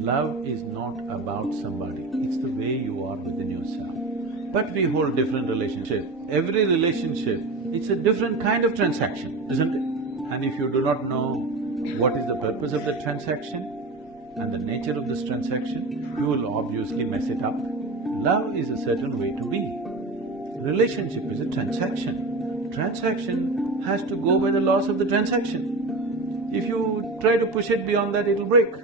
Love is not about somebody, it's the way you are within yourself. But we hold different relationship. Every relationship, it's a different kind of transaction, isn't it? And if you do not know what is the purpose of the transaction and the nature of this transaction, you will obviously mess it up. Love is a certain way to be. Relationship is a transaction. Transaction has to go by the laws of the transaction. If you try to push it beyond that, it'll break.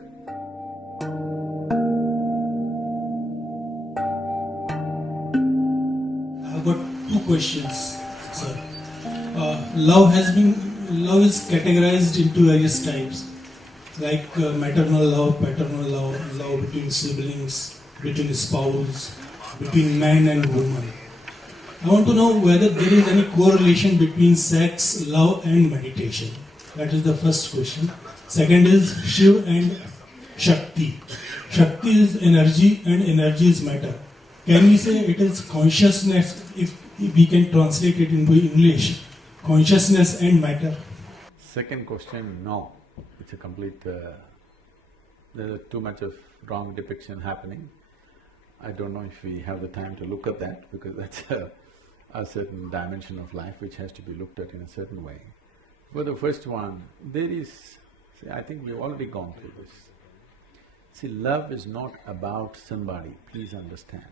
I've got two questions, sir. Love is categorized into various types, like maternal love, paternal love, love between siblings, between spouse, between man and woman. I want to know whether there is any correlation between sex, love and meditation. That is the first question. Second is Shiv and Shakti. Shakti is energy and energy is matter. Can we say it is consciousness, if we can translate it into English, consciousness and matter? Second question, no. It's a complete… there's too much of wrong depiction happening. I don't know if we have the time to look at that because that's a certain dimension of life which has to be looked at in a certain way. For the first one, there is… see, I think we've already gone through this. See, love is not about somebody, please understand.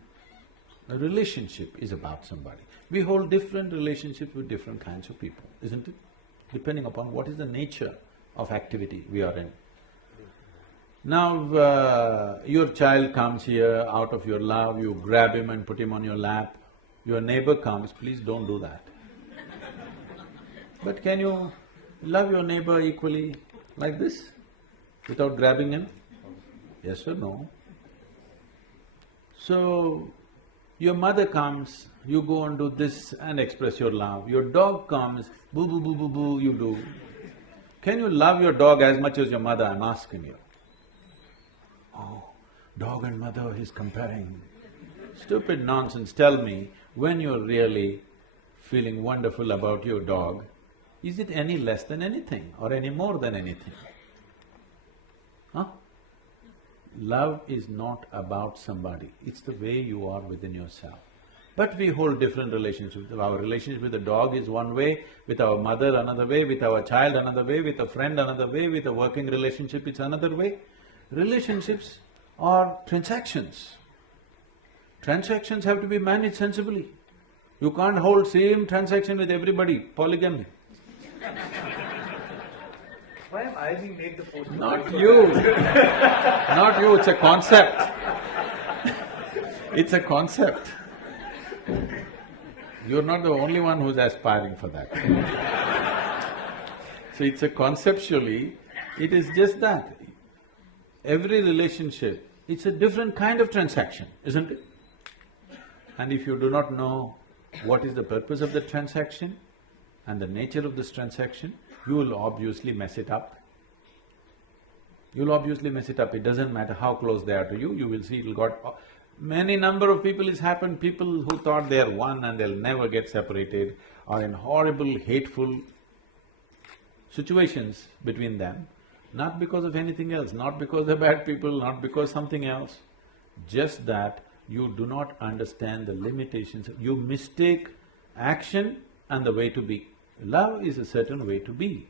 A relationship is about somebody. We hold different relationships with different kinds of people, isn't it? Depending upon what is the nature of activity we are in. Now, your child comes here, out of your love, you grab him and put him on your lap. Your neighbor comes, please don't do that. But can you love your neighbor equally like this, without grabbing him? Yes or no? So, your mother comes, you go and do this and express your love. Your dog comes, boo boo boo boo boo, you do. Can you love your dog as much as your mother, I'm asking you? Oh, dog and mother, he's comparing. Stupid nonsense, tell me, when you're really feeling wonderful about your dog, is it any less than anything or any more than anything? Huh? Love is not about somebody, it's the way you are within yourself. But we hold different relationships. Our relationship with the dog is one way, with our mother another way, with our child another way, with a friend another way, with a working relationship it's another way. Relationships are transactions. Transactions have to be managed sensibly. You can't hold same transaction with everybody, polygamy. Why am I being made the poster? Not you, not you, it's a concept. It's a concept. You're not the only one who's aspiring for that. So it's a conceptually, it is just that. Every relationship, it's a different kind of transaction, isn't it? And if you do not know what is the purpose of the transaction and the nature of this transaction, you will obviously mess it up. You'll obviously mess it up, it doesn't matter how close they are to you, you will see it'll got… Many number of people it's happened, people who thought they are one and they'll never get separated are in horrible, hateful situations between them, not because of anything else, not because they're bad people, not because something else, just that you do not understand the limitations, you mistake action and the way to be. Love is a certain way to be.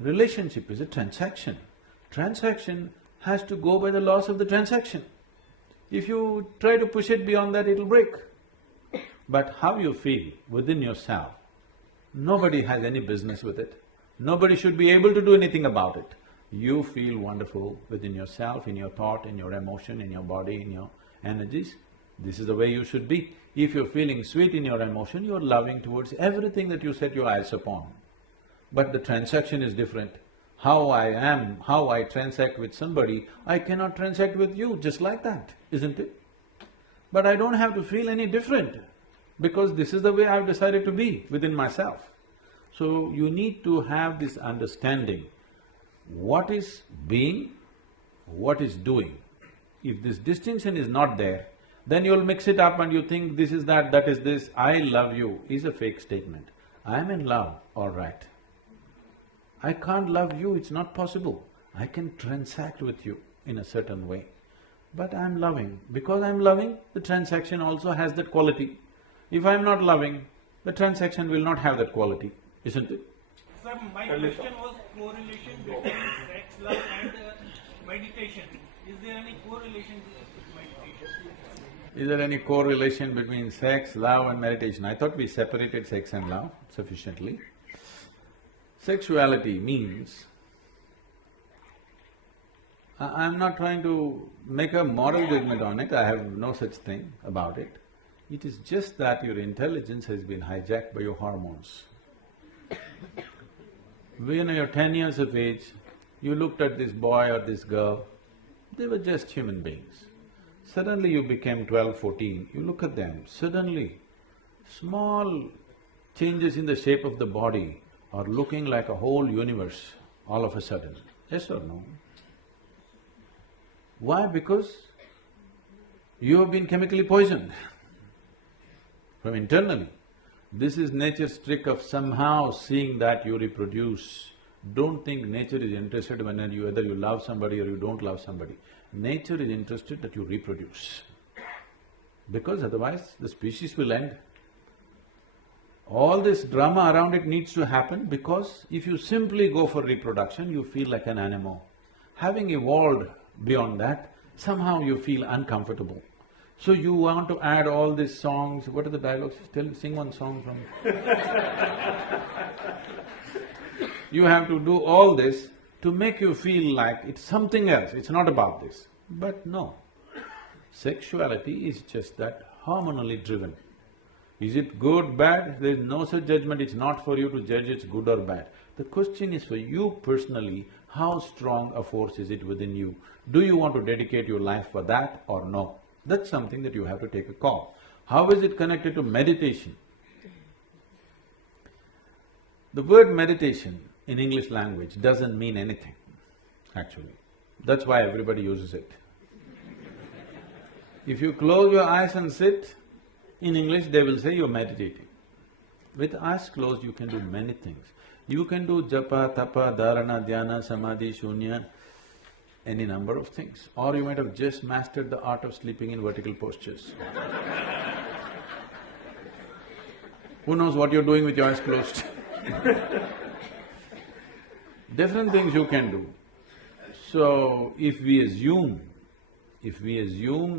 Relationship is a transaction. Transaction has to go by the laws of the transaction. If you try to push it beyond that, it'll break. But how you feel within yourself, nobody has any business with it. Nobody should be able to do anything about it. You feel wonderful within yourself, in your thought, in your emotion, in your body, in your energies. This is the way you should be. If you're feeling sweet in your emotion, you're loving towards everything that you set your eyes upon. But the transaction is different. How I am, how I transact with somebody, I cannot transact with you just like that, isn't it? But I don't have to feel any different because this is the way I've decided to be within myself. So you need to have this understanding, what is being, what is doing. If this distinction is not there, then you'll mix it up and you think this is that is this. I love you is a fake statement. I am in love, all right. I can't love you, it's not possible. I can transact with you. in a certain way. But I'm loving. Because I'm loving, the transaction also has that quality. If I'm not loving, the transaction will not have that quality, isn't it? Sir, my question was correlation between sex, love and meditation. Is there any correlation with meditation? Is there any correlation between sex, love and meditation? I thought we separated sex and love sufficiently. Sexuality means… I'm not trying to make a moral judgment on it, I have no such thing about it. It is just that your intelligence has been hijacked by your hormones. When you're 10 years of age, you looked at this boy or this girl, they were just human beings. Suddenly you became 12, 14, you look at them, suddenly small changes in the shape of the body are looking like a whole universe all of a sudden. Yes or no? Why? Because you have been chemically poisoned from internally. This is nature's trick of somehow seeing that you reproduce. Don't think nature is interested when whether you love somebody or you don't love somebody. Nature is interested that you reproduce, because otherwise the species will end. All this drama around it needs to happen because if you simply go for reproduction, you feel like an animal. Having evolved beyond that, somehow you feel uncomfortable. So you want to add all these songs, what are the dialogues? Sing one song from… You have to do all this to make you feel like it's something else, it's not about this. But no, sexuality is just that, hormonally driven. Is it good, bad? There is no such judgment, it's not for you to judge it's good or bad. The question is for you personally, how strong a force is it within you? Do you want to dedicate your life for that or no? That's something that you have to take a call. How is it connected to meditation? The word meditation in English language doesn't mean anything, actually. That's why everybody uses it. If you close your eyes and sit, in English they will say you're meditating. With eyes closed you can do many things. You can do japa, tapa, dharana, dhyana, samadhi, shunya, any number of things. Or you might have just mastered the art of sleeping in vertical postures. Who knows what you're doing with your eyes closed? Different things you can do. So, if we assume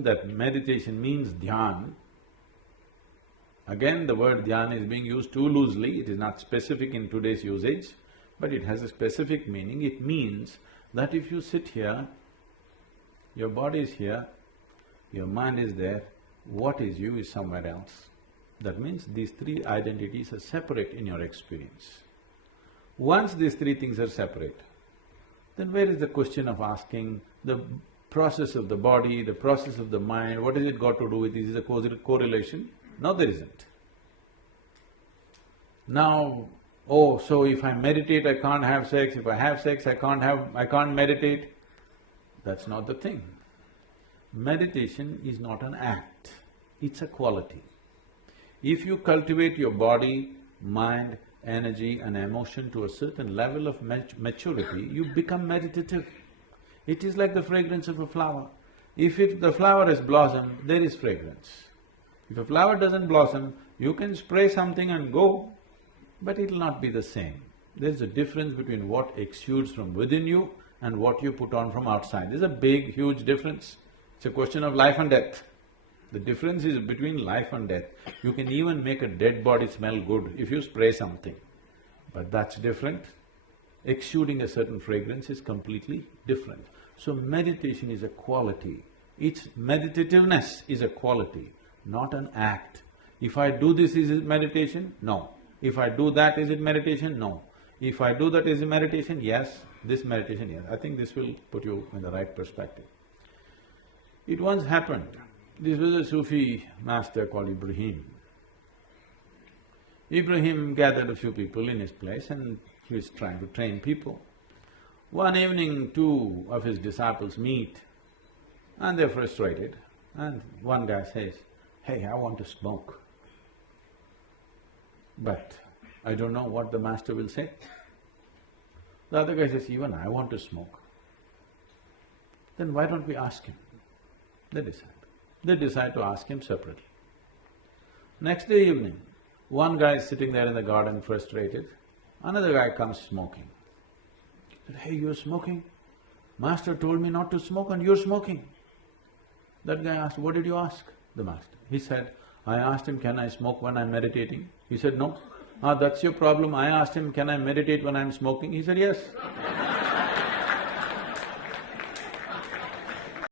that meditation means dhyan, again the word dhyan is being used too loosely, it is not specific in today's usage, but it has a specific meaning. It means that if you sit here, your body is here, your mind is there, what is you is somewhere else. That means these three identities are separate in your experience. Once these three things are separate, then where is the question of asking the process of the body, the process of the mind, what has it got to do with this? Is there a correlation? No, there isn't. Now, oh, so if I meditate, I can't have sex, if I have sex, I can't meditate. That's not the thing. Meditation is not an act, it's a quality. If you cultivate your body, mind, energy and emotion to a certain level of maturity, you become meditative. It is like the fragrance of a flower. If the flower has blossomed, there is fragrance. If a flower doesn't blossom, you can spray something and go, but it'll not be the same. There's a difference between what exudes from within you and what you put on from outside. There's a big, huge difference. It's a question of life and death. The difference is between life and death. You can even make a dead body smell good if you spray something, but that's different. Exuding a certain fragrance is completely different. So meditation is a quality. Its meditativeness is a quality, not an act. If I do this, is it meditation? No. If I do that, is it meditation? No. If I do that, is it meditation? Yes. This meditation, yes. I think this will put you in the right perspective. It once happened, this was a Sufi master called Ibrahim. Ibrahim gathered a few people in his place and he was trying to train people. One evening, two of his disciples meet and they're frustrated, and one guy says, "Hey, I want to smoke, but I don't know what the master will say." The other guy says, "Even I want to smoke." then why don't we ask him? They decide. They decide to ask him separately. Next day evening, one guy is sitting there in the garden frustrated, another guy comes smoking. He said, "Hey, you're smoking? Master told me not to smoke and you're smoking." That guy asked, "What did you ask the master?" He said, "I asked him, can I smoke when I'm meditating?" He said, "No." "Ah, that's your problem. I asked him, can I meditate when I'm smoking?" He said, "Yes."